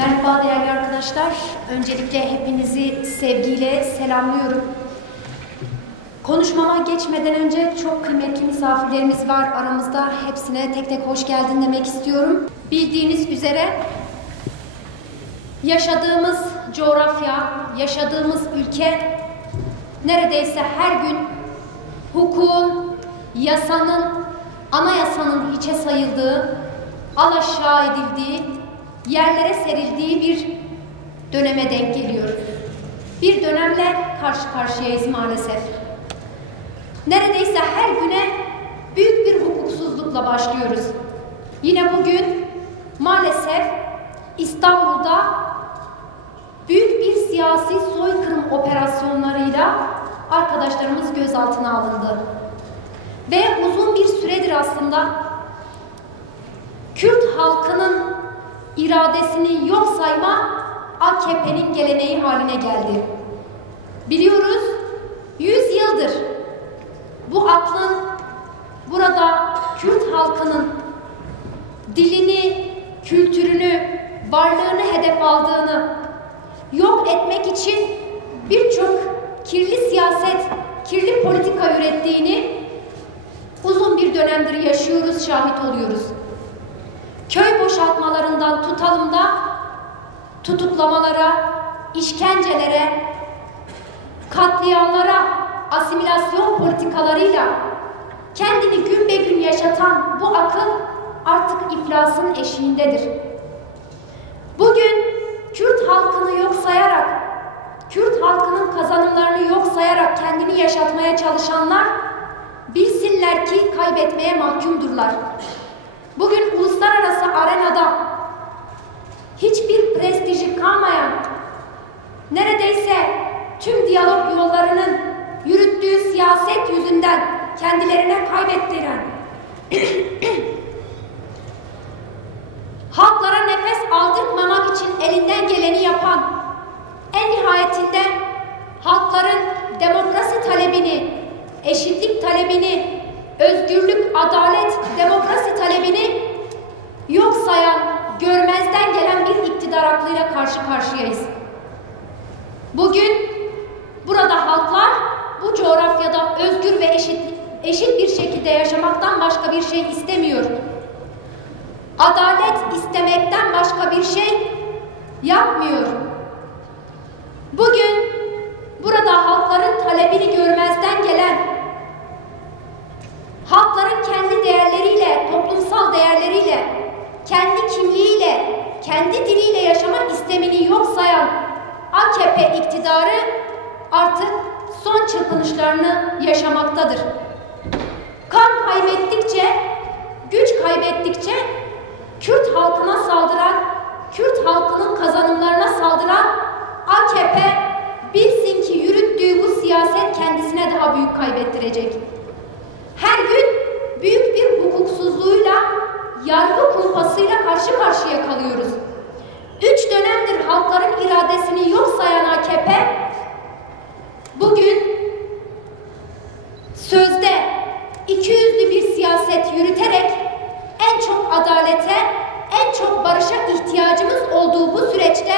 Merhaba değerli arkadaşlar. Öncelikle hepinizi sevgiyle selamlıyorum. Konuşmama geçmeden önce çok kıymetli misafirlerimiz var aramızda. Hepsine tek tek hoş geldin demek istiyorum. Bildiğiniz üzere yaşadığımız coğrafya, yaşadığımız ülke neredeyse her gün hukukun, yasanın, anayasanın hiçe sayıldığı, alaşağı edildiği, yerlere serildiği bir döneme denk geliyor. Bir dönemle karşı karşıyayız maalesef. Neredeyse her güne büyük bir hukuksuzlukla başlıyoruz. Yine bugün maalesef İstanbul'da büyük bir siyasi soykırım operasyonlarıyla arkadaşlarımız gözaltına alındı. Ve uzun bir süredir aslında Kürt halkının iradesini yok sayma AKP'nin geleneği haline geldi. Biliyoruz 100 yıldır bu aklın burada Kürt halkının dilini, kültürünü, varlığını hedef aldığını yok etmek için birçok kirli siyaset, kirli politika ürettiğini uzun bir dönemdir yaşıyoruz, şahit oluyoruz. Köy boşaltmalarından tutalım da tutuklamalara, işkencelere, katliamlara, asimilasyon politikalarıyla kendini gün be gün yaşatan bu akıl artık iflasın eşiğindedir. Bugün Kürt halkını yok sayarak, Kürt halkının kazanımlarını yok sayarak kendini yaşatmaya çalışanlar bilsinler ki kaybetmeye mahkumdurlar. Bugün uluslararası arenada hiçbir prestiji kalmayan, neredeyse tüm diyalog yollarının yürüttüğü siyaset yüzünden kendilerine kaybettiren, halklara nefes aldırmamak için elinden geleni yapan, en nihayetinde halkların demokrasi talebini, eşitlik talebini, özgürlük, adalet, demokrasi talebini yok sayan, görmezden gelen bir iktidar aklıyla karşı karşıyayız. Bugün burada halklar bu coğrafyada özgür ve eşit bir şekilde yaşamaktan başka bir şey istemiyor. Adalet istemekten başka bir şey yapmıyor. Bugün burada halkların talebini görmezden gelen, halkların kendi değerleriyle, toplumsal değerleriyle, kendi kimliğiyle, kendi diliyle yaşama istemini yok sayan AKP iktidarı artık son çırpınışlarını yaşamaktadır. Kan kaybettikçe, güç kaybettikçe Kürt halkına saldıran, Kürt halkının kazanımlarına saldıran AKP bilsin ki yürüttüğü bu siyaset kendisine daha büyük kaybettirecek. Her gün büyük bir hukuksuzluğuyla, yargı kumpasıyla karşı karşıya kalıyoruz. 3 dönemdir halkların iradesini yok sayan AKP, bugün sözde ikiyüzlü bir siyaset yürüterek en çok adalete, en çok barışa ihtiyacımız olduğu bu süreçte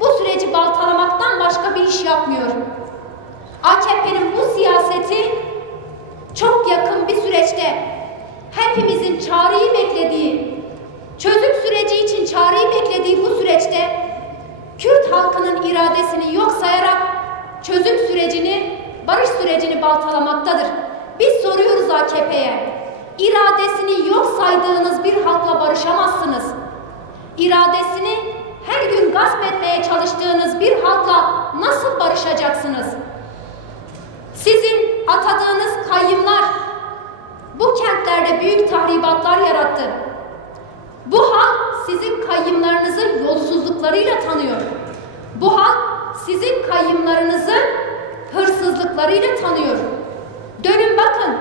bu süreci baltalamaktan başka bir iş yapmıyor. AKP'nin bu siyaseti çok yakın bir süreçte hepimizin çağrıyı beklediği, çözüm süreci için çağrıyı beklediği bu süreçte Kürt halkının iradesini yok sayarak çözüm sürecini, barış sürecini baltalamaktadır. Biz soruyoruz AKP'ye, iradesini yok saydığınız bir halkla barışamazsınız. İradesini her gün gasp etmeye çalıştığınız bir halkla nasıl barışacaksınız? Sizin atadığınız kayyımlar bu kentlerde büyük tahribatlar yarattı. Bu halk sizin kayyımlarınızı yolsuzluklarıyla tanıyor. Bu halk sizin kayyımlarınızı hırsızlıklarıyla tanıyor. Dönün bakın,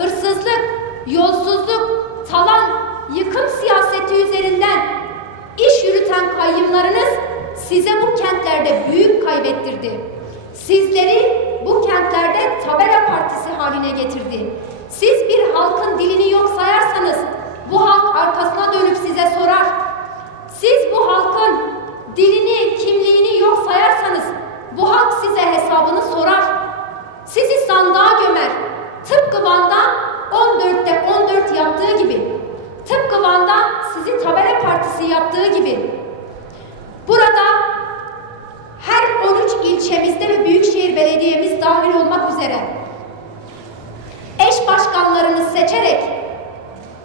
hırsızlık, yolsuzluk, talan, yıkım siyaseti üzerinden iş yürüten kayyımlarınız size bu kentlerde büyük kaybettirdi. Sizleri bu kentlerde tabela partisi haline getirdi. Siz bir halkın dilini yok sayarsanız bu halk arkasına dönüp size sorar. Siz bu halkın dilini, kimliğini yok sayarsanız bu halk size hesabını sorar. Sizi sandığa gömer. Tıpkı Van'da 14'te 14 yaptığı gibi. Tıpkı Van'da sizi tabela partisi yaptığı gibi. Burada her 13 ilçemizde ve Büyükşehir Belediye'miz dahil olmak üzere eş başkanlarını seçerek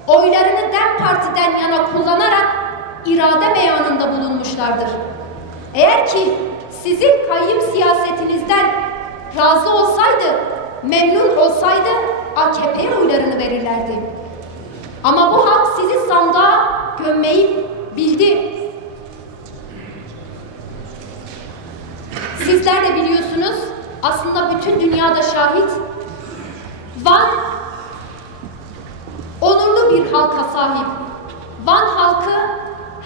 oylarını DEM Parti'den yana kullanarak irade beyanında bulunmuşlardır. Eğer ki sizin kayyum siyasetinizden razı olsaydı, memnun olsaydı AKP'ye oylarını verirlerdi. Ama bu halk sizi sandığa gömmeyi bildi. Sizler de biliyorsunuz, aslında bütün dünyada şahit, Van onurlu bir halka sahip. Van halkı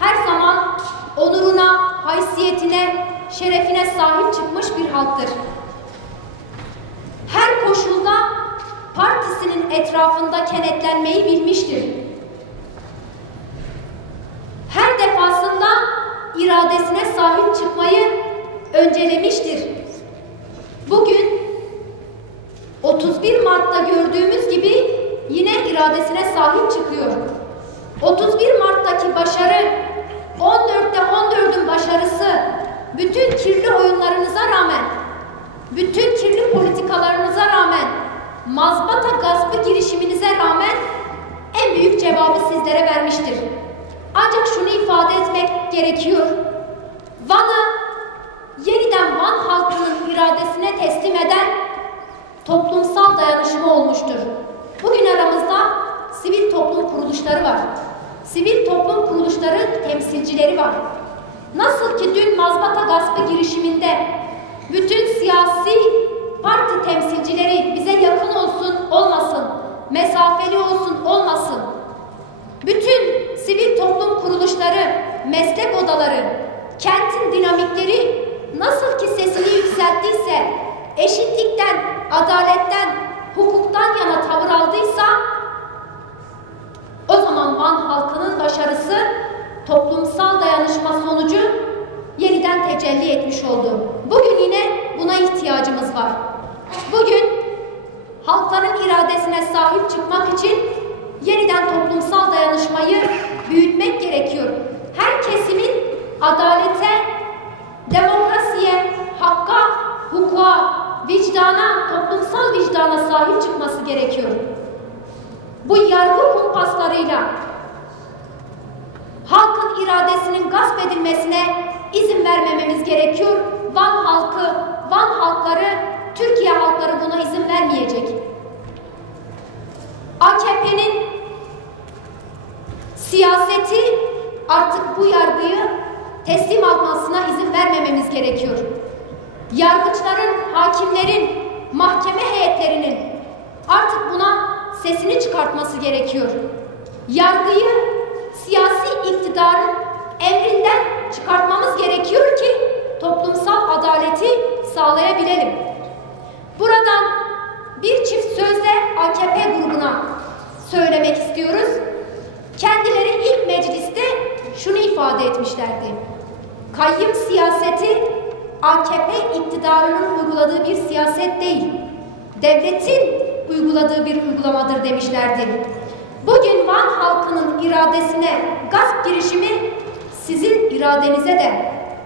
her zaman onuruna, haysiyetine, şerefine sahip çıkmış bir halktır. Her koşulda partisinin etrafında kenetlenmeyi bilmiştir. Her defasında iradesine sahip çıkmayı öncelemiştir. Bugün 31 Mart'ta gördüğümüz gibi yine iradesine sahip çıkıyor. 31 Mart'taki başarı, 14'te 14'ün başarısı, bütün kirli oyunlarınıza rağmen, bütün kirli politikalarınıza rağmen, mazbata gaspı girişiminize rağmen en büyük cevabı sizlere vermiştir. Ancak şunu ifade etmek gerekiyor. Van'ı yeniden Van halkının iradesine teslim eden toplumsal dayanışma olmuştur. Bugün aramızda sivil toplum kuruluşları var. Sivil toplum kuruluşları temsilcileri var. Nasıl ki dün mazbata gaspı girişiminde bütün siyasi parti temsilcileri bize yakın olsun olmasın, mesafeli olsun olmasın, bütün sivil toplum kuruluşları, meslek odaları, kentin dinamikleri nasıl ki sesini yükselttiyse, eşitlikten, adaletten, hukuktan yana tavır aldıysa, o zaman Van halkının başarısı toplumsal dayanışma sonucu yeniden tecelli etmiş oldu. Bugün yine buna ihtiyacımız var. Bugün halkların iradesine sahip çıkmak için yeniden toplumsal dayanışmayı büyütmek gerekiyor. Her kesimin adalete, demokrasiye, hakka, hukuka, vicdana, toplumsal vicdana sahip çıkması gerekiyor. Bu yargı kumpaslarıyla halkın iradesinin gasp edilmesine izin vermememiz gerekiyor. Van halkı, Van halkları, Türkiye halkları buna izin vermeyecek. AKP'nin siyaseti artık bu yargıyı teslim almasına izin vermememiz gerekiyor. Yargıçların, hakimlerin, mahkeme heyetlerinin artık buna sesini çıkartması gerekiyor. Yargıyı siyasi iktidarın emrinden çıkartmamız gerekiyor ki toplumsal adaleti sağlayabilelim. Buradan bir çift sözle AKP grubuna söylemek istiyoruz. Kendileri ilk mecliste şunu ifade etmişlerdi. Kayyum siyaseti AKP iktidarının uyguladığı bir siyaset değil, devletin uyguladığı bir uygulamadır demişlerdi. Bugün Van halkının iradesine gasp girişimi sizin iradenize de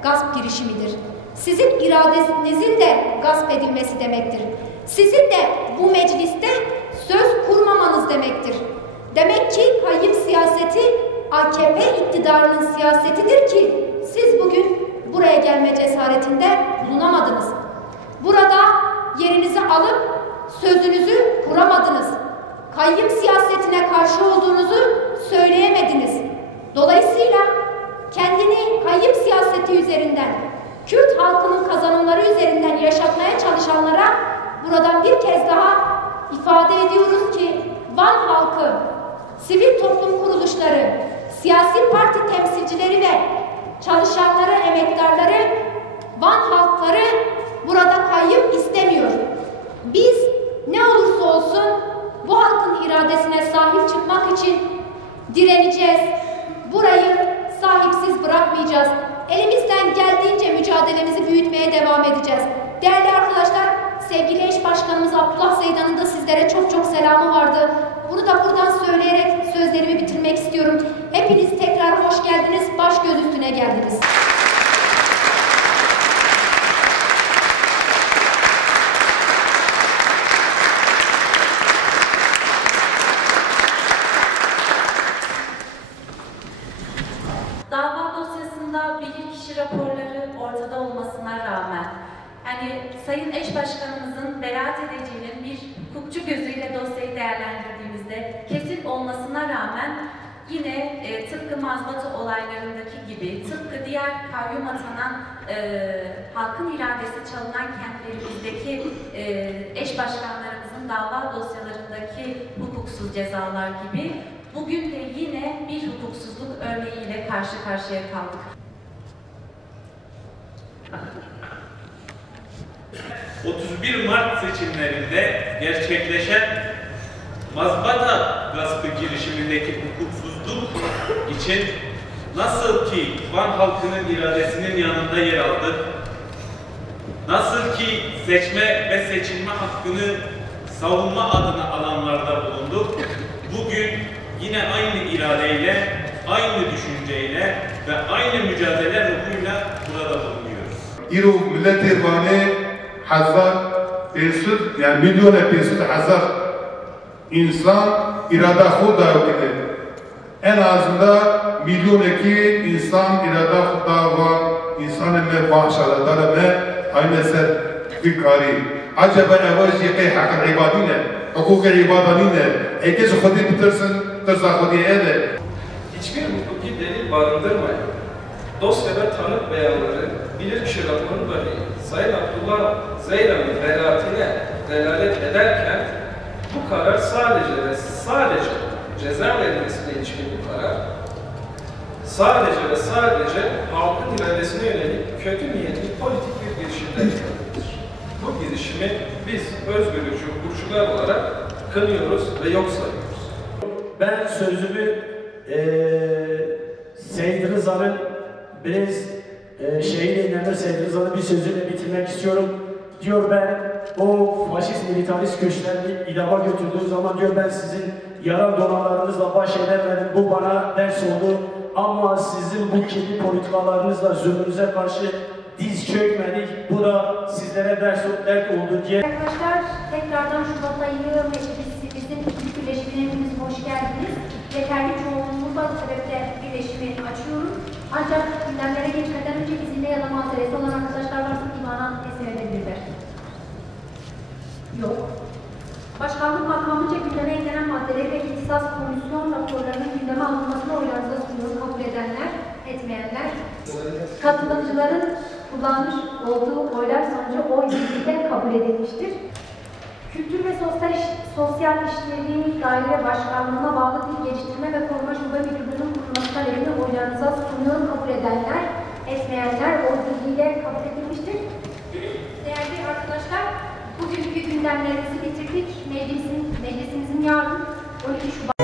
gasp girişimidir. Sizin iradenizin de gasp edilmesi demektir. Sizin de bu mecliste söz kurmamanız demektir. Demek ki kayyum siyaseti AKP iktidarının siyasetidir ki siz bugün buraya gelme cesaretinde bulunamadınız. Burada yerinizi alıp sözünüzü kuramadınız. Kayyum siyasetine karşı olduğunuzu söyleyemediniz. Dolayısıyla kendini kayyum siyaseti üzerinden, Kürt halkının kazanımları üzerinden yaşatmaya çalışanlara buradan bir kez daha ifade ediyoruz ki Van halkı, sivil toplum kuruluşları, siyasi parti temsilcileri ve çalışanları, emektarları, Van halkları burada kayyum istemiyor. Biz ne olursa olsun bu halkın iradesine sahip çıkmak için direneceğiz. Burayı sahipsiz bırakmayacağız. sevgili eş başkanımız Abdullah Zeydan'ın da sizlere çok çok selamı vardı. Bunu da buradan söyleyerek sözlerimi bitirmek istiyorum. Hepiniz tekrar hoş geldiniz, baş göz üstüne geldiniz. Dava dosyasında bilirkişi raporları ortada olmasına rağmen, yani Sayın Eş Başkanımızın beraat edeceğinin bir hukukçu gözüyle dosyayı değerlendirdiğimizde kesin olmasına rağmen yine tıpkı mazbata olaylarındaki gibi, tıpkı diğer kayyum atanan halkın iradesi çalınan kentlerimizdeki eş başkanlarımızın dava dosyalarındaki hukuksuz cezalar gibi bugün de yine bir hukuksuzluk örneğiyle karşı karşıya kaldık. ...31 Mart seçimlerinde gerçekleşen mazbata gaspı girişimindeki hukuksuzluk için nasıl ki Van halkının iradesinin yanında yer aldık, nasıl ki seçme ve seçilme hakkını savunma adına alanlarda bulunduk, bugün yine aynı iradeyle, aynı düşünceyle ve aynı mücadele ruhuyla burada bulunuyoruz. İro milleti Van'e hazar, pensud, yani milyona pensud hazar insan irada huda yok. En azında milyoneki insan irada huda var, insanı me bahşaladara me aynı ser fikari. Acaba evajı ki hakkı ibadine, hukuku ibadanine, herkes khudi bitirsin, tırza khudi ede. Hiçbir hukuki delil barındırmayan dosyada tanık beyanları, bilirkişi raporunu dahi Sayın Abdullah Zeydan'ın beraatine delalet ederken bu karar sadece ve sadece ceza verilmesine ilişkin bir karar, sadece ve sadece halkın iradesine yönelik kötü niyetli politik bir girişimden ibarettir. Bu girişimi biz özgürlükçü hukukçular olarak kınıyoruz ve yok sayıyoruz. Ben sözümü Seyit Rıza'nın biz şehit inanır Seyit Rıza'nın bir sözüyle bitirmek istiyorum. Diyor ben o faşist militarist güçlerini idama götürdüğüm zaman diyor ben sizin yarar donalarınızla baş edemedim. Bu bana ders oldu. Ama sizin bu kirli politikalarınızla zulmünüze karşı diz çökmedik. Bu da sizlere dert oldu diye. Arkadaşlar tekrardan Şubat'ta yeni meclisimizin ilk birleşimine hepiniz hoş geldiniz. Yeterli çoğunluğumuzla bu sebeple birleşimi açıyoruz. Ancak gündemlere geçmeden önce izinli ya da mazereti olan arkadaşlar varsa imana teslim edebilirler. Yok. Başkanlık makamınca gündeme eklenen maddeleri ve ihtisas komisyon raporlarının gündeme alınmasına oylarınıza sunuyorum. Kabul edenler, etmeyenler. Katılımcıların kullanmış olduğu oylar sonucu oy birliğiyle kabul edilmiştir. Kültür ve Sosyal İşleri Daire Başkanlığı'na bağlı Dil Geliştirme ve Koruma Şube Müdürlüğü'nün kurulması talebini oylarınıza sunuyorum. Kabul edenler, etmeyenler oy birliğiyle kabul edilmiştir. Değerli arkadaşlar, bugünkü gündemlerimizi bitirdik. Meclisimizin yarın 12 Şubat